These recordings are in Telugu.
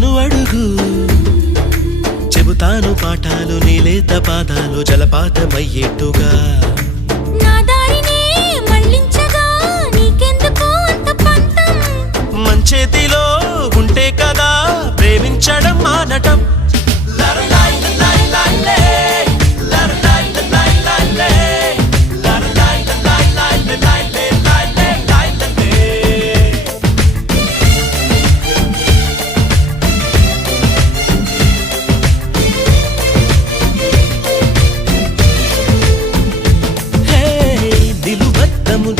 వేస్తాను అడుగు, చెబుతాను పాఠాలు నీలేత పాదాలు జలపాతమయ్యేట్టుగా. నా దారినే మళ్ళించగా నీకెందుకు అంత పంతం? మంచేతిలో ఉంటే కదా ప్రేమించడం మానటం.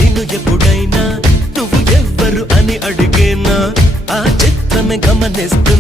నిన్ను ఎప్పుడైనా నువ్వు ఎవ్వరు అని అడిగేనా, ఆ చిత్రమే గమనిస్తుంది.